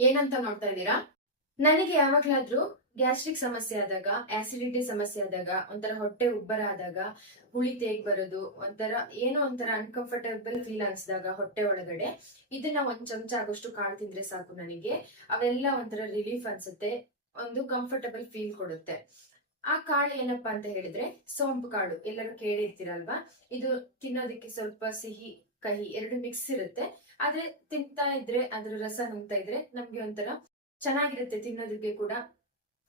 ಏನಂತ ನೋಡ್ತಾ ಇದ್ದೀರಾ? ನನಗೆ ಯಾವಾಗ್ಲಾದ್ರೂ ಗ್ಯಾಸ್ಟ್ರಿಕ್ ಸಮಸ್ಯೆ ಆದಾಗ ಆಸಿಡಿಟಿ ಸಮಸ್ಯೆ ಆದಾಗ, ಒಂಥರ ಹೊಟ್ಟೆ ಉಬ್ಬರ ಆದಾಗ, ಹುಳಿ ತೇಗ್ ಬರೋದು, ಒಂಥರ ಏನೋ ಒಂಥರ ಅನ್ಕಂಫರ್ಟೇಬಲ್ ಫೀಲ್ ಅನ್ಸಿದಾಗ ಹೊಟ್ಟೆ ಒಳಗಡೆ, ಇದನ್ನ ಒಂದ್ ಚಮಚ ಆಗೋಷ್ಟು ಕಾಳು ತಿಂದ್ರೆ ಸಾಕು ನನಗೆ. ಅವೆಲ್ಲ ಒಂಥರ ರಿಲೀಫ್ ಅನ್ಸುತ್ತೆ, ಒಂದು ಕಂಫರ್ಟಬಲ್ ಫೀಲ್ ಕೊಡುತ್ತೆ. ಆ ಕಾಳು ಏನಪ್ಪಾ ಅಂತ ಹೇಳಿದ್ರೆ, ಸೋಂಪು ಕಾಳು. ಎಲ್ಲರೂ ಕೇಳಿರ್ತೀರಲ್ವಾ? ಇದು ತಿನ್ನೋದಕ್ಕೆ ಸ್ವಲ್ಪ ಸಿಹಿ ಕಹಿ ಎರಡು ಮಿಕ್ಸ್ ಇರುತ್ತೆ. ಆದ್ರೆ ತಿಂತಾ ಇದ್ರೆ, ಅದ್ರ ರಸ ನುಂಗ್ತಾ ಇದ್ರೆ ನಮ್ಗೆ ಒಂಥರ ಚೆನ್ನಾಗಿರುತ್ತೆ ತಿನ್ನೋದಕ್ಕೆ ಕೂಡ.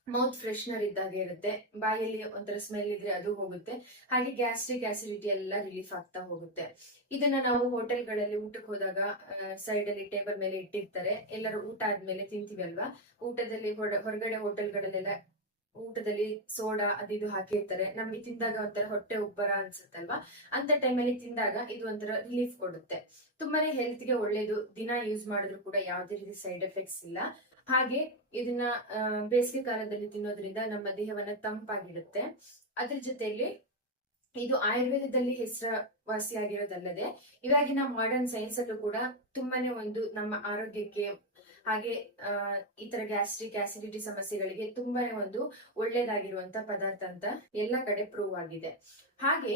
ಮೌತ್ ಫ್ರೆಶ್ನರ್ ಇದ್ದಾಗೆ ಇರುತ್ತೆ. ಬಾಯಲ್ಲಿ ಒಂಥರ ಸ್ಮೆಲ್ ಇದ್ರೆ ಅದು ಹೋಗುತ್ತೆ. ಹಾಗೆ ಗ್ಯಾಸ್ಟ್ರಿಕ್ ಆಸಿಡಿಟಿ ಎಲ್ಲ ರಿಲೀಫ್ ಆಗ್ತಾ ಹೋಗುತ್ತೆ. ಇದನ್ನ ನಾವು ಹೋಟೆಲ್ಗಳಲ್ಲಿ ಊಟಕ್ಕೆ ಹೋದಾಗ ಸೈಡ್ ಅಲ್ಲಿ ಟೇಬಲ್ ಮೇಲೆ ಇಟ್ಟಿರ್ತಾರೆ. ಎಲ್ಲರೂ ಊಟ ಆದ್ಮೇಲೆ ತಿಂತೀವಿ ಅಲ್ವಾ ಊಟದಲ್ಲಿ ಹೊರ- ಹೊರಗಡೆ ಹೋಟೆಲ್ಗಳಲ್ಲೆಲ್ಲ ಊಟದಲ್ಲಿ ಸೋಡಾ ಅದಿದು ಹಾಕಿರ್ತಾರೆ. ನಮ್ಗೆ ತಿಂದಾಗ ಒಂಥರ ಹೊಟ್ಟೆ ಉಬ್ಬರ ಅನ್ಸುತ್ತಲ್ವಾ? ಅಂತ ಟೈಮಲ್ಲಿ ತಿಂದಾಗ ಇದು ಒಂಥರ ರಿಲೀಫ್ ಕೊಡುತ್ತೆ. ತುಂಬಾನೇ ಹೆಲ್ತ್ಗೆ ಒಳ್ಳೇದು. ದಿನ ಯೂಸ್ ಮಾಡಿದ್ರು ಕೂಡ ಯಾವುದೇ ರೀತಿ ಸೈಡ್ ಎಫೆಕ್ಟ್ಸ್ ಇಲ್ಲ. ಹಾಗೆ ಇದನ್ನ ಬೇಸಿಗೆ ಕಾಲದಲ್ಲಿ ತಿನ್ನೋದ್ರಿಂದ ನಮ್ಮ ದೇಹವನ್ನ ತಂಪಾಗಿಡುತ್ತೆ. ಅದ್ರ ಜೊತೆಯಲ್ಲಿ ಇದು ಆಯುರ್ವೇದದಲ್ಲಿ ಹೆಸರುವಾಸಿಯಾಗಿರೋದಲ್ಲದೆ, ಇವಾಗಿನ ಮಾಡರ್ನ್ ಸೈನ್ಸ್ ಅಲ್ಲೂ ಕೂಡ ತುಂಬಾನೇ ಒಂದು ನಮ್ಮ ಆರೋಗ್ಯಕ್ಕೆ ಹಾಗೆ ಈ ತರ ಗ್ಯಾಸ್ಟ್ರಿಕ್ ಆಸಿಡಿಟಿ ಸಮಸ್ಯೆಗಳಿಗೆ ತುಂಬಾನೇ ಒಂದು ಒಳ್ಳೇದಾಗಿರುವಂತ ಪದಾರ್ಥ ಅಂತ ಎಲ್ಲ ಕಡೆ ಪ್ರೂವ್ ಆಗಿದೆ. ಹಾಗೆ,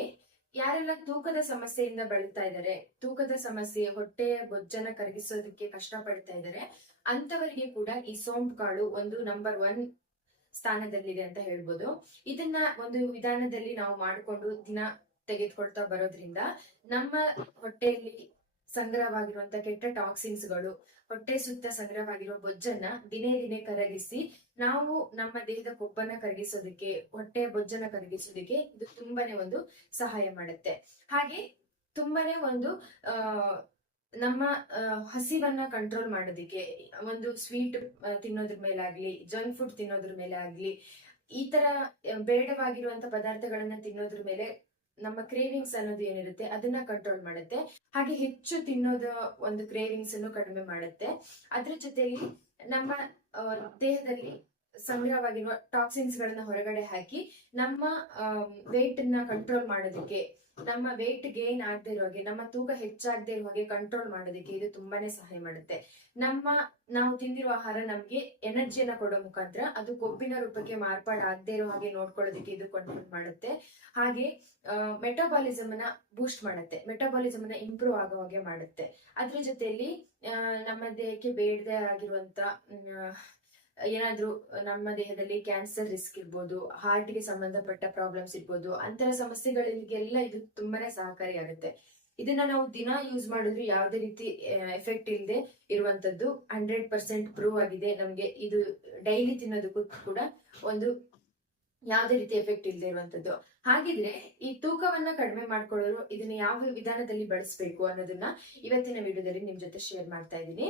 ಯಾರೆಲ್ಲ ತೂಕದ ಸಮಸ್ಯೆಯಿಂದ ಬಳಲ್ತಾ ಇದ್ದಾರೆ, ತೂಕದ ಸಮಸ್ಯೆ ಹೊಟ್ಟೆಯ ಬೊಜ್ಜನ ಕರಗಿಸೋದಕ್ಕೆ ಕಷ್ಟ ಪಡ್ತಾ ಇದ್ದಾರೆ ಅಂತವರಿಗೆ ಕೂಡ ಈ ಸೋಂಪು ಕಾಳು ಒಂದು ನಂಬರ್ ಒನ್ ಸ್ಥಾನದಲ್ಲಿದೆ ಅಂತ ಹೇಳ್ಬೋದು. ಇದನ್ನ ಒಂದು ವಿಧಾನದಲ್ಲಿ ನಾವು ಮಾಡಿಕೊಂಡು ದಿನ ತೆಗೆದುಕೊಳ್ತಾ ಬರೋದ್ರಿಂದ ನಮ್ಮ ಹೊಟ್ಟೆಯಲ್ಲಿ ಸಂಗ್ರಹವಾಗಿರುವಂತ ಕೆಟ್ಟ ಟಾಕ್ಸಿನ್ಸ್ಗಳು, ಹೊಟ್ಟೆ ಸುತ್ತ ಸಂಗ್ರಹವಾಗಿರುವ ಬೊಜ್ಜನ್ನ ದಿನೇ ದಿನೇ ಕರಗಿಸಿ, ನಾವು ನಮ್ಮ ದೇಹದ ಕೊಬ್ಬನ್ನ ಕರಗಿಸೋದಕ್ಕೆ, ಹೊಟ್ಟೆ ಬೊಜ್ಜನ್ನ ಕರಗಿಸೋದಕ್ಕೆ ಇದು ತುಂಬಾನೇ ಒಂದು ಸಹಾಯ ಮಾಡುತ್ತೆ. ಹಾಗೆ ತುಂಬಾನೇ ಒಂದು, ಆ, ನಮ್ಮ ಹಸಿವನ್ನ ಕಂಟ್ರೋಲ್ ಮಾಡೋದಕ್ಕೆ, ಒಂದು ಸ್ವೀಟ್ ತಿನ್ನೋದ್ರ ಮೇಲಾಗ್ಲಿ ಜಂಕ್ ಫುಡ್ ತಿನ್ನೋದ್ರ ಮೇಲೆ ಆಗ್ಲಿ ಈ ತರ ಬೇಡವಾಗಿರುವಂತ ಪದಾರ್ಥಗಳನ್ನ ತಿನ್ನೋದ್ರ ಮೇಲೆ ನಮ್ಮ ಕ್ರೇವಿಂಗ್ಸ್ ಅನ್ನೋದು ಏನಿರುತ್ತೆ, ಅದನ್ನ ಕಂಟ್ರೋಲ್ ಮಾಡುತ್ತೆ. ಹಾಗೆ ಹೆಚ್ಚು ತಿನ್ನೋದ ಒಂದು ಕ್ರೇವಿಂಗ್ಸ್ ಅನ್ನು ಕಡಿಮೆ ಮಾಡುತ್ತೆ. ಅದ್ರ ಜೊತೆಯಲ್ಲಿ ನಮ್ಮ ದೇಹದಲ್ಲಿ ಸಂಗ್ರಹವಾಗಿರುವ ಟಾಕ್ಸಿನ್ಸ್ ಗಳನ್ನ ಹೊರಗಡೆ ಹಾಕಿ ನಮ್ಮ ವೇಟ್ ಅನ್ನ ಕಂಟ್ರೋಲ್ ಮಾಡೋದಕ್ಕೆ ನಮ್ಮ ವೇಟ್ ಗೇನ್ ಆಗದೆ ಇರೋ ಹಾಗೆ, ನಮ್ಮ ತೂಕ ಹೆಚ್ಚಾಗದೆ ಇರೋ ಹಾಗೆ ಕಂಟ್ರೋಲ್ ಮಾಡೋದಕ್ಕೆ ಇದು ತುಂಬಾನೇ ಸಹಾಯ ಮಾಡುತ್ತೆ. ನಮ್ಮ, ನಾವು ತಿಂದಿರುವ ಆಹಾರ ನಮ್ಗೆ ಎನರ್ಜಿಯನ್ನ ಕೊಡೋ ಮುಖಾಂತರ ಅದು ಕೊಬ್ಬಿನ ರೂಪಕ್ಕೆ ಮಾರ್ಪಾಡಾಗದೆ ಇರೋ ಹಾಗೆ ನೋಡ್ಕೊಳ್ಳೋದಕ್ಕೆ ಇದು ಕಂಟ್ರೋಲ್ ಮಾಡುತ್ತೆ. ಹಾಗೆ ಮೆಟಬಾಲಿಸಮ್ ಅನ್ನ ಬೂಸ್ಟ್ ಮಾಡುತ್ತೆ. ಮೆಟಬಾಲಿಸಮ್ ಅನ್ನ ಇಂಪ್ರೂವ್ ಆಗೋ ಹಾಗೆ ಮಾಡುತ್ತೆ. ಅದ್ರ ಜೊತೆಯಲ್ಲಿ ನಮ್ಮ ದೇಹಕ್ಕೆ ಬೇಡದೆ ಆಗಿರುವಂತ ಏನಾದ್ರೂ ನಮ್ಮ ದೇಹದಲ್ಲಿ ಕ್ಯಾನ್ಸರ್ ರಿಸ್ಕ್ ಇರ್ಬೋದು ಹಾರ್ಟ್ಗೆ ಸಂಬಂಧಪಟ್ಟ ಪ್ರಾಬ್ಲಮ್ಸ್ ಇರ್ಬೋದು ಅಂತರ ಸಮಸ್ಯೆಗಳಿಗೆಲ್ಲ ಇದು ತುಂಬಾನೇ ಸಹಕಾರಿಯಾಗುತ್ತೆ ಇದನ್ನ ನಾವು ದಿನ ಯೂಸ್ ಮಾಡಿದ್ರು ಯಾವುದೇ ರೀತಿ ಎಫೆಕ್ಟ್ ಇಲ್ಲದೆ ಇರುವಂತದ್ದು ಹಂಡ್ರೆಡ್ ಪರ್ಸೆಂಟ್ ಪ್ರೂವ್ ಆಗಿದೆ. ನಮ್ಗೆ ಇದು ಡೈಲಿ ತಿನ್ನೋದಕ್ಕೂ ಕೂಡ ಒಂದು ಯಾವುದೇ ರೀತಿ ಎಫೆಕ್ಟ್ ಇಲ್ಲದೆ ಇರುವಂತದ್ದು ಹಾಗಿದ್ರೆ ಈ ತೂಕವನ್ನ ಕಡಿಮೆ ಮಾಡ್ಕೊಳ್ಳೋರು ಇದನ್ನ ಯಾವ ವಿಧಾನದಲ್ಲಿ ಬಳಸಬೇಕು ಅನ್ನೋದನ್ನ ಇವತ್ತಿನ ವಿಡಿಯೋದಲ್ಲಿ ನಿಮ್ ಜೊತೆ ಶೇರ್ ಮಾಡ್ತಾ ಇದ್ದೀನಿ.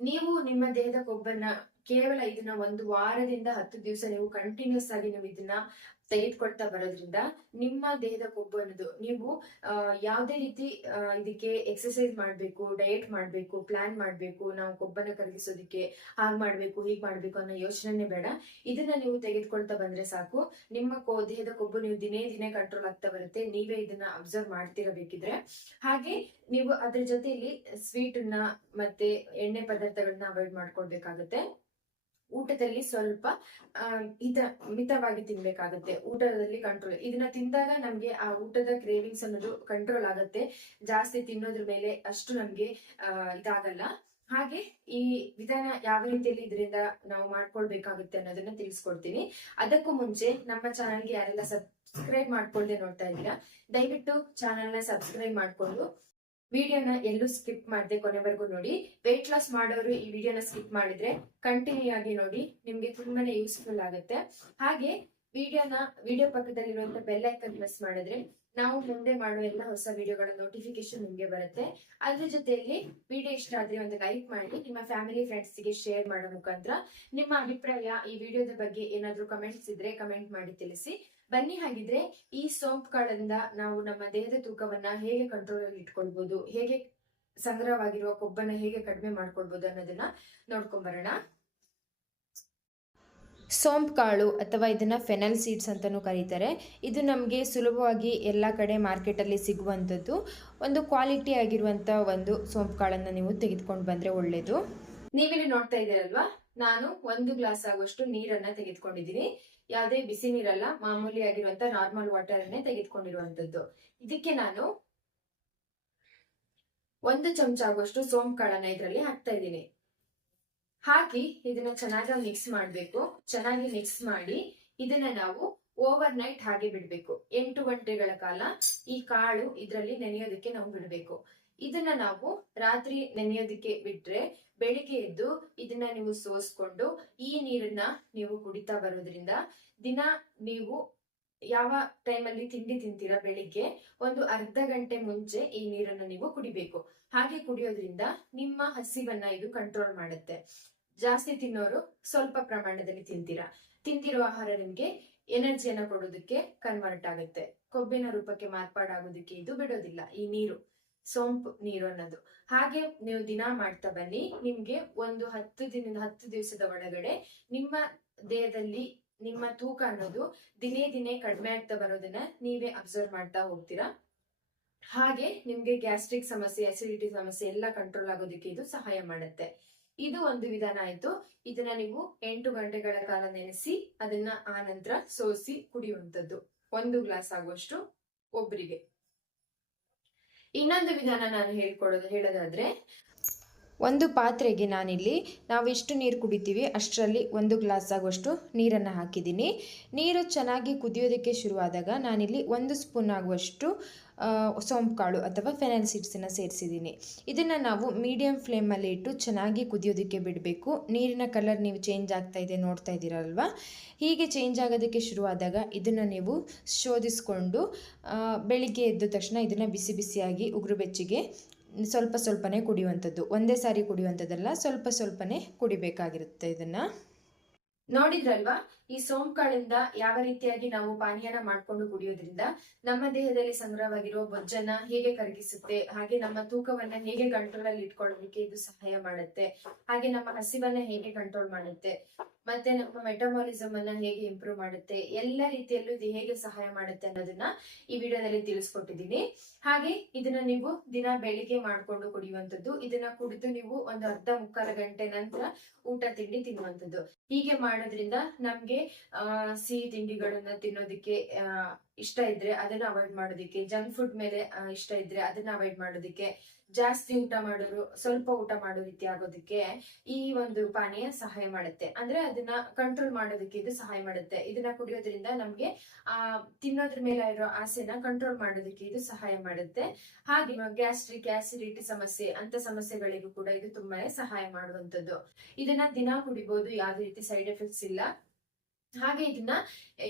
ನೀವು ನಿಮ್ಮ ದೇಹದ ಕೊಬ್ಬನ್ನ ಕೇವಲ ಇದನ್ನ ಒಂದು ವಾರದಿಂದ ಹತ್ತು ದಿವಸ ನೀವು ಕಂಟಿನ್ಯೂಸ್ ಆಗಿ ನೀವು ಇದನ್ನ ತೆಗೆದುಕೊಳ್ತಾ ಬರೋದ್ರಿಂದ ನಿಮ್ಮ ದೇಹದ ಕೊಬ್ಬು ಅನ್ನೋದು, ನೀವು ಯಾವುದೇ ರೀತಿ ಇದಕ್ಕೆ ಎಕ್ಸಸೈಸ್ ಮಾಡಬೇಕು ಡಯಟ್ ಮಾಡಬೇಕು ಪ್ಲಾನ್ ಮಾಡಬೇಕು, ನಾವು ಕೊಬ್ಬನ್ನು ಕರಗಿಸೋದಕ್ಕೆ ಹಾಗ್ ಮಾಡಬೇಕು, ಹೀಗೆ ಮಾಡಬೇಕು ಅನ್ನೋ ಯೋಚನೆ ಬೇಡ. ಇದನ್ನ ನೀವು ತೆಗೆದುಕೊಳ್ತಾ ಬಂದ್ರೆ ಸಾಕು. ನಿಮ್ಮ ದೇಹದ ಕೊಬ್ಬು ನೀವು ದಿನೇ ದಿನೇ ಕಂಟ್ರೋಲ್ ಆಗ್ತಾ ಬರುತ್ತೆ. ನೀವೇ ಇದನ್ನ ಅಬ್ಸರ್ವ್ ಮಾಡ್ತಿರಬೇಕಿದ್ರೆ. ಹಾಗೆ ನೀವು ಅದ್ರ ಜೊತೆಯಲ್ಲಿ ಸ್ವೀಟ್ನ ಮತ್ತೆ ಎಣ್ಣೆ ಪದಾರ್ಥಗಳನ್ನ ಅವಾಯ್ಡ್ ಮಾಡ್ಕೊಳ್ಬೇಕಾಗತ್ತೆ. ಊಟದಲ್ಲಿ ಸ್ವಲ್ಪ ಹಿತ, ಮಿತವಾಗಿ ತಿನ್ಬೇಕಾಗತ್ತೆ. ಊಟದಲ್ಲಿ ಕಂಟ್ರೋಲ್ ಇದನ್ನ ತಿಂದಾಗ ನಮ್ಗೆ ಆ ಊಟದ ಕ್ರೇವಿಂಗ್ಸ್ ಅನ್ನೋದು ಕಂಟ್ರೋಲ್ ಆಗುತ್ತೆ. ಜಾಸ್ತಿ ತಿನ್ನೋದ್ರ ಮೇಲೆ ಅಷ್ಟು ನಮ್ಗೆ ಇದಾಗಲ್ಲ. ಹಾಗೆ ಈ ವಿಧಾನ ಯಾವ ರೀತಿಯಲ್ಲಿ ಇದರಿಂದ ನಾವು ಮಾಡ್ಕೊಳ್ಬೇಕಾಗುತ್ತೆ ಅನ್ನೋದನ್ನ ತಿಳಿಸ್ಕೊಡ್ತೀನಿ. ಅದಕ್ಕೂ ಮುಂಚೆ ನಮ್ಮ ಚಾನಲ್ಗೆ ಯಾರೆಲ್ಲ ಸಬ್ಸ್ಕ್ರೈಬ್ ಮಾಡ್ಕೊಳ್ದೆ ನೋಡ್ತಾ ಇದ್ದೀರಾ, ದಯವಿಟ್ಟು ಚಾನಲ್ನ ಸಬ್ಸ್ಕ್ರೈಬ್ ಮಾಡ್ಕೊಂಡು ವಿಡಿಯೋನ ಎಲ್ಲೂ ಸ್ಕಿಪ್ ಮಾಡದೆ ಕೊನೆವರೆಗೂ ನೋಡಿ. ವೆಯ್ಟ್ ಲಾಸ್ ಮಾಡೋರು ಈ ವಿಡಿಯೋನ ಸ್ಕಿಪ್ ಮಾಡಿದ್ರೆ ಕಂಟಿನ್ಯೂ ಆಗಿ ನೋಡಿ. ನಿಮ್ಗೆ ತುಂಬಾನೇ ಯೂಸ್ಫುಲ್ ಆಗುತ್ತೆ. ಹಾಗೆ ವಿಡಿಯೋನ, ವಿಡಿಯೋ ಪಕ್ಕದಲ್ಲಿರುವಂತ ಬೆಲ್ ಐಕನ್ ಪ್ರೆಸ್ ಮಾಡಿದ್ರೆ ನಾವು ಮುಂದೆ ಮಾಡುವ ಎಲ್ಲ ಹೊಸ ವಿಡಿಯೋಗಳ ನೋಟಿಫಿಕೇಶನ್ ನಿಮ್ಗೆ ಬರುತ್ತೆ. ಅದ್ರ ಜೊತೆಯಲ್ಲಿ ವಿಡಿಯೋ ಇಷ್ಟ ಆದ್ರೆ ಒಂದು ಲೈಕ್ ಮಾಡಿ. ನಿಮ್ಮ ಫ್ಯಾಮಿಲಿ ಫ್ರೆಂಡ್ಸ್ಗೆ ಶೇರ್ ಮಾಡೋ ಮುಖಾಂತರ ನಿಮ್ಮ ಅಭಿಪ್ರಾಯ ಈ ವಿಡಿಯೋದ ಬಗ್ಗೆ ಏನಾದ್ರೂ ಕಮೆಂಟ್ಸ್ ಇದ್ರೆ ಕಮೆಂಟ್ ಮಾಡಿ ತಿಳಿಸಿ. ಬನ್ನಿ ಹಾಗಿದ್ರೆ ಈ ಸೋಂಪು ಕಾಳಿಂದ ನಾವು ನಮ್ಮ ದೇಹದ ತೂಕವನ್ನ ಹೇಗೆ ಕಂಟ್ರೋಲ್ ಅಲ್ಲಿ ಇಟ್ಕೊಳ್ಬಹುದು ಹೇಗೆ ಸಂಗ್ರಹವಾಗಿರುವ ಕೊಬ್ಬನ್ನ ಹೇಗೆ ಕಡಿಮೆ ಮಾಡ್ಕೊಳ್ಬಹುದು ಅನ್ನೋದನ್ನ ನೋಡ್ಕೊಂಡ್ ಬರೋಣ ಸೋಂಪು ಕಾಳು ಅಥವಾ ಇದನ್ನ ಫೆನಲ್ ಸೀಡ್ಸ್ ಅಂತಲೂ ಕರೀತಾರೆ. ಇದು ನಮಗೆ ಸುಲಭವಾಗಿ ಎಲ್ಲ ಕಡೆ ಮಾರ್ಕೆಟಲ್ಲಿ ಸಿಗುವಂಥದ್ದು. ಒಂದು ಕ್ವಾಲಿಟಿ ಆಗಿರುವಂತ ಒಂದು ಸೋಂಪು ಕಾಳನ್ನ ನೀವು ತೆಗೆದುಕೊಂಡು ಬಂದ್ರೆ ಒಳ್ಳೇದು. ನೀವಿಲ್ಲಿ ನೋಡ್ತಾ ಇದ್ದೀರಲ್ವಾ? ನಾನು ಒಂದು ಗ್ಲಾಸ್ ಆಗುವಷ್ಟು ನೀರನ್ನ ತೆಗೆದುಕೊಂಡಿದ್ದೀನಿ. ಯಾವುದೇ ಬಿಸಿ ನೀರಲ್ಲ ಮಾಮೂಲಿ ಆಗಿರುವಂತ ನಾರ್ಮಲ್ ವಾಟರ್ ಅನ್ನೇ ತೆಗೆದುಕೊಂಡಿರುವಂತದ್ದು ಇದಕ್ಕೆ ನಾನು ಒಂದು ಚಮಚ ಆಗುವಷ್ಟು ಸೋಂಪು ಕಾಳನ್ನ ಇದರಲ್ಲಿ ಹಾಕ್ತಾ ಇದ್ದೀನಿ. ಹಾಕಿ ಇದನ್ನ ಚೆನ್ನಾಗಿ ಮಿಕ್ಸ್ ಮಾಡಬೇಕು. ಚೆನ್ನಾಗಿ ಮಿಕ್ಸ್ ಮಾಡಿ ಇದನ್ನ ನಾವು ಓವರ್ ನೈಟ್ ಹಾಗೆ ಬಿಡಬೇಕು. ಎಂಟು ಗಂಟೆಗಳ ಕಾಲ ಈ ಕಾಳು ಇದರಲ್ಲಿ ನೆನೆಯೋದಕ್ಕೆ ನಾವು ಬಿಡಬೇಕು. ಇದನ್ನ ನಾವು ರಾತ್ರಿ ನೆನೆಯೋದಕ್ಕೆ ಬಿಟ್ರೆ ಬೆಳಿಗ್ಗೆ ಎದ್ದು ಇದನ್ನ ನೀವು ಸೋಸ್ಕೊಂಡು ಈ ನೀರನ್ನ ನೀವು ಕುಡಿತಾ ಬರೋದ್ರಿಂದ ದಿನ ನೀವು ಯಾವ ಟೈಮಲ್ಲಿ ತಿಂಡಿ ತಿಂತೀರಾ ಬೆಳಿಗ್ಗೆ ಒಂದು ಅರ್ಧ ಗಂಟೆ ಮುಂಚೆ ಈ ನೀರನ್ನ ನೀವು ಕುಡಿಬೇಕು. ಹಾಗೆ ಕುಡಿಯೋದ್ರಿಂದ ನಿಮ್ಮ ಹಸಿವನ್ನ ಇದು ಕಂಟ್ರೋಲ್ ಮಾಡುತ್ತೆ. ಜಾಸ್ತಿ ತಿನ್ನೋರು ಸ್ವಲ್ಪ ಪ್ರಮಾಣದಲ್ಲಿ ತಿಂತೀರಾ. ತಿಂತಿರೋ ಆಹಾರ ನಿಮ್ಗೆ ಎನರ್ಜಿಯನ್ನ ಕೊಡೋದಕ್ಕೆ ಕನ್ವರ್ಟ್ ಆಗುತ್ತೆ. ಕೊಬ್ಬಿನ ರೂಪಕ್ಕೆ ಮಾರ್ಪಾಡಾಗೋದಕ್ಕೆ ಇದು ಬಿಡೋದಿಲ್ಲ ಈ ನೀರು. ಸೋಂಪು ನೀರು ಅನ್ನೋದು ಹಾಗೆ ನೀವು ದಿನ ಮಾಡ್ತಾ ಬನ್ನಿ. ನಿಮ್ಗೆ ಒಂದು ಹತ್ತು ದಿನದ, ಹತ್ತು ದಿವಸದ ಒಳಗಡೆ ನಿಮ್ಮ ದೇಹದಲ್ಲಿ ನಿಮ್ಮ ತೂಕ ಅನ್ನೋದು ದಿನೇ ದಿನೇ ಕಡಿಮೆ ಆಗ್ತಾ ಬರೋದನ್ನ ನೀವೇ ಅಬ್ಸರ್ವ್ ಮಾಡ್ತಾ ಹೋಗ್ತೀರಾ? ಹಾಗೆ ನಿಮ್ಗೆ ಗ್ಯಾಸ್ಟ್ರಿಕ್ ಸಮಸ್ಯೆ ಅಸಿಡಿಟಿ ಸಮಸ್ಯೆ ಎಲ್ಲ ಕಂಟ್ರೋಲ್ ಆಗೋದಕ್ಕೆ ಇದು ಸಹಾಯ ಮಾಡುತ್ತೆ. ಇದು ಒಂದು ವಿಧಾನ ಆಯ್ತು. ಇದನ್ನ ನೀವು ಎಂಟು ಗಂಟೆಗಳ ಕಾಲ ನೆನೆಸಿ ಅದನ್ನ ಆ ಸೋಸಿ ಕುಡಿಯುವಂಥದ್ದು. ಒಂದು ಗ್ಲಾಸ್ ಆಗುವಷ್ಟು ಒಬ್ಬರಿಗೆ ಇನ್ನೊಂದು ವಿಧಾನ ನಾನು ಹೇಳ್ಕೊಡೋದು ಹೇಳೋದಾದ್ರೆ ಒಂದು ಪಾತ್ರೆಗೆ ನಾನಿಲ್ಲಿ ನಾವು ಎಷ್ಟು ನೀರು ಕುಡಿತೀವಿ ಅಷ್ಟರಲ್ಲಿ ಒಂದು ಗ್ಲಾಸ್ ಆಗುವಷ್ಟು ನೀರನ್ನು ಹಾಕಿದ್ದೀನಿ. ನೀರು ಚೆನ್ನಾಗಿ ಕುದಿಯೋದಕ್ಕೆ ಶುರುವಾದಾಗ ನಾನಿಲ್ಲಿ ಒಂದು ಸ್ಪೂನ್ ಆಗುವಷ್ಟು ಸೋಂಪು ಕಾಳು ಅಥವಾ ಫೆನಲ್ ಸೀಡ್ಸನ್ನು ಸೇರಿಸಿದ್ದೀನಿ. ಇದನ್ನು ನಾವು ಮೀಡಿಯಮ್ ಫ್ಲೇಮಲ್ಲಿ ಇಟ್ಟು ಚೆನ್ನಾಗಿ ಕುದಿಯೋದಕ್ಕೆ ಬಿಡಬೇಕು. ನೀರಿನ ಕಲರ್ ನೀವು ಚೇಂಜ್ ಆಗ್ತಾ ಇದೆ ನೋಡ್ತಾ ಇದ್ದೀರಲ್ವ? ಹೀಗೆ ಚೇಂಜ್ ಆಗೋದಕ್ಕೆ ಶುರುವಾದಾಗ ಇದನ್ನು ನೀವು ಶೋಧಿಸಿಕೊಂಡು ಬೆಳಿಗ್ಗೆ ಎದ್ದ ತಕ್ಷಣ ಇದನ್ನು ಬಿಸಿ ಬಿಸಿಯಾಗಿ ಉಗುರು ಬೆಚ್ಚಗೆ ಸ್ವಲ್ಪ ಸ್ವಲ್ಪನೇ ಕುಡಿಯುವಂಥದ್ದು. ಒಂದೇ ಸಾರಿ ಕುಡಿಯುವಂಥದ್ದಲ್ಲ ಸ್ವಲ್ಪ ಸ್ವಲ್ಪನೇ ಕುಡಿಬೇಕಾಗಿರುತ್ತೆ ಇದನ್ನ. ನೋಡಿದ್ರಲ್ವಾ? ಈ ಸೋಂಕಾಳಿಂದ ಯಾವ ರೀತಿಯಾಗಿ ನಾವು ಪಾನೀಯನ ಮಾಡ್ಕೊಂಡು ಕುಡಿಯೋದ್ರಿಂದ ನಮ್ಮ ದೇಹದಲ್ಲಿ ಸಂಗ್ರಹವಾಗಿರುವ ಬೊಜ್ಜನ್ನ ಹೇಗೆ ಕರಗಿಸುತ್ತೆ, ಹಾಗೆ ನಮ್ಮ ತೂಕವನ್ನ ಹೇಗೆ ಕಂಟ್ರೋಲ್ ಅಲ್ಲಿ ಇಟ್ಕೊಳ್ಳೋದಕ್ಕೆ ಇದು ಸಹಾಯ ಮಾಡುತ್ತೆ, ಹಾಗೆ ನಮ್ಮ ಹಸಿವನ್ನ ಹೇಗೆ ಕಂಟ್ರೋಲ್ ಮಾಡುತ್ತೆ, ಮತ್ತೆ ನಮ್ಮ ಮೆಟಮಾಲಿಸಮ್ ಅನ್ನ ಹೇಗೆ ಇಂಪ್ರೂವ್ ಮಾಡುತ್ತೆ, ಎಲ್ಲ ರೀತಿಯಲ್ಲೂ ಇದು ಹೇಗೆ ಸಹಾಯ ಮಾಡುತ್ತೆ ಅನ್ನೋದನ್ನ ಈ ವಿಡಿಯೋದಲ್ಲಿ ತಿಳಿಸ್ಕೊಟ್ಟಿದ್ದೀನಿ. ಹಾಗೆ ಇದನ್ನ ನೀವು ದಿನ ಬೆಳಿಗ್ಗೆ ಮಾಡ್ಕೊಂಡು ಕುಡಿಯುವಂತದ್ದು ಇದನ್ನ ಕುಡಿದು ನೀವು ಒಂದು ಅರ್ಧ ಮುಕ್ಕಾಲು ಗಂಟೆ ನಂತರ ಊಟ, ತಿಂಡಿ ತಿನ್ನುವಂಥದ್ದು. ಹೀಗೆ ಮಾಡೋದ್ರಿಂದ ನಮ್ಗೆ ಆ, ಸಿಹಿ ತಿಂಡಿಗಳನ್ನ ತಿನ್ನೋದಕ್ಕೆ ಇಷ್ಟ ಇದ್ರೆ ಅದನ್ನ ಅವಾಯ್ಡ್ ಮಾಡೋದಕ್ಕೆ ಜಂಕ್ ಫುಡ್ ಮೇಲೆ ಇಷ್ಟ ಇದ್ರೆ ಅದನ್ನ ಅವಾಯ್ಡ್ ಮಾಡೋದಕ್ಕೆ, ಜಾಸ್ತಿ ಊಟ ಮಾಡೋರು, ಸ್ವಲ್ಪ ಊಟ ಮಾಡೋ ರೀತಿ ಆಗೋದಕ್ಕೆ ಈ ಒಂದು ಪಾನೀಯ ಸಹಾಯ ಮಾಡುತ್ತೆ. ಅಂದ್ರೆ ಅದನ್ನ ಕಂಟ್ರೋಲ್ ಮಾಡೋದಕ್ಕೆ ಇದು ಸಹಾಯ ಮಾಡುತ್ತೆ. ಇದನ್ನ ಕುಡಿಯೋದ್ರಿಂದ ನಮ್ಗೆ, ಆ, ತಿನ್ನೋದ್ರ ಮೇಲೆ ಇರೋ ಆಸೆನ ಕಂಟ್ರೋಲ್ ಮಾಡೋದಕ್ಕೆ ಇದು ಸಹಾಯ ಮಾಡುತ್ತೆ. ಹಾಗೆ ಗ್ಯಾಸ್ಟ್ರಿಕ್ ಆಸಿಡಿಟಿ ಸಮಸ್ಯೆ, ಅಂತ ಸಮಸ್ಯೆಗಳಿಗೂ ಕೂಡ ಇದು ತುಂಬಾನೇ ಸಹಾಯ ಮಾಡುವಂತದ್ದು ಇದನ್ನ ದಿನ ಕುಡಿಬಹುದು ಯಾವುದೇ ರೀತಿ ಸೈಡ್ ಎಫೆಕ್ಟ್ಸ್ ಇಲ್ಲ. ಹಾಗೆ ಇದನ್ನ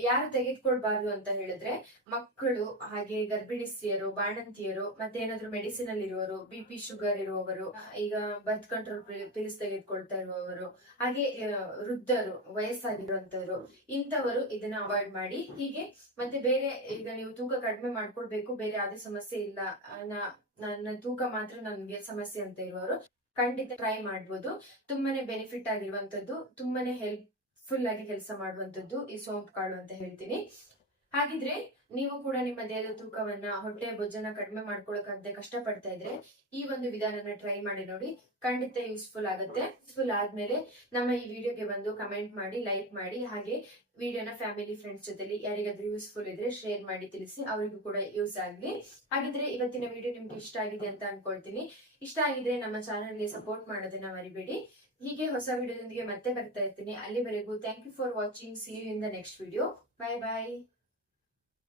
ಯಾರು ತೆಗೆದುಕೊಳ್ಬಾರ್ದು ಅಂತ ಹೇಳಿದ್ರೆ ಮಕ್ಕಳು, ಹಾಗೆ ಗರ್ಭಿಣಿ ಸ್ತ್ರೀಯರು ಬಾಣಂತಿಯರು, ಮತ್ತೆ ಏನಾದ್ರು ಮೆಡಿಸಿನ್ ಅಲ್ಲಿ ಇರುವವರು ಬಿ ಪಿ ಶುಗರ್ ಇರುವವರು, ಈಗ ಬರ್ತ್ ಕಂಟ್ರೋಲ್ ಪಿಲ್ಸ್ ತೆಗೆದುಕೊಳ್ತಾ ಇರುವವರು, ಹಾಗೆ ವೃದ್ಧರು, ವಯಸ್ಸಾಗಿರುವಂತವರು, ಇಂಥವರು ಇದನ್ನ ಅವಾಯ್ಡ್ ಮಾಡಿ, ಹೀಗೆ ಮತ್ತೆ ಬೇರೆ ಈಗ ನೀವು ತೂಕ ಕಡಿಮೆ ಮಾಡ್ಕೊಳ್ಬೇಕು ಬೇರೆ ಯಾವುದೇ ಸಮಸ್ಯೆ ಇಲ್ಲ ನನ್ನ ತೂಕ ಮಾತ್ರ ನನ್ಗೆ ಸಮಸ್ಯೆ ಅಂತ ಇರುವವರು ಖಂಡಿತ ಟ್ರೈ ಮಾಡ್ಬೋದು. ತುಂಬಾನೇ ಬೆನಿಫಿಟ್ ಆಗಿರುವಂತದ್ದು, ತುಂಬಾನೇ ಹೆಲ್ಪ್ ಫುಲ್ ಆಗಿ ಕೆಲಸ ಮಾಡುವಂತದ್ದು ಈ ಸೋಂಪು ಕಾಳು ಅಂತ ಹೇಳ್ತೀನಿ. ಹಾಗಿದ್ರೆ ನೀವು ಕೂಡ ನಿಮ್ಮ ದೇಹದ ತೂಕವನ್ನ ಹೊಟ್ಟೆ ಬೊಜ್ಜನ ಕಡಿಮೆ ಕಷ್ಟ ಪಡ್ತಾ ಇದ್ರೆ ಈ ಒಂದು ವಿಧಾನನ ಟ್ರೈ ಮಾಡಿ ನೋಡಿ. ಖಂಡಿತ ಯೂಸ್ಫುಲ್ ಆಗುತ್ತೆ. ಯೂಸ್ಫುಲ್ ಆದ್ಮೇಲೆ ನಮ್ಮ ಈ ವಿಡಿಯೋಗೆ ಬಂದು ಕಮೆಂಟ್ ಮಾಡಿ ಲೈಕ್ ಮಾಡಿ. ಹಾಗೆ ವಿಡಿಯೋನ ಫ್ಯಾಮಿಲಿ ಫ್ರೆಂಡ್ಸ್ ಜೊತೆಲಿ ಯಾರಿಗಾದ್ರೂ ಯೂಸ್ಫುಲ್ ಇದ್ರೆ ಶೇರ್ ಮಾಡಿ, ತಿಳಿಸಿ ಅವರಿಗೂ ಕೂಡ ಯೂಸ್ ಆಗ್ಲಿ. ಹಾಗಿದ್ರೆ ಇವತ್ತಿನ ವಿಡಿಯೋ ನಿಮ್ಗೆ ಇಷ್ಟ ಆಗಿದೆ ಅಂತ ಅನ್ಕೊಳ್ತೀನಿ. ಇಷ್ಟ ಆಗಿದ್ರೆ ನಮ್ಮ ಚಾನಲ್ಗೆ ಸಪೋರ್ಟ್ ಮಾಡೋದನ್ನ ಮರಿಬೇಡಿ. ಹೀಗೆ ಹೊಸ ವಿಡಿಯೋದೊಂದಿಗೆ ಮತ್ತೆ ಬರ್ತಾ ಇರ್ತೀನಿ. ಅಲ್ಲಿವರೆಗೂ thank you for watching see you in the next video bye bye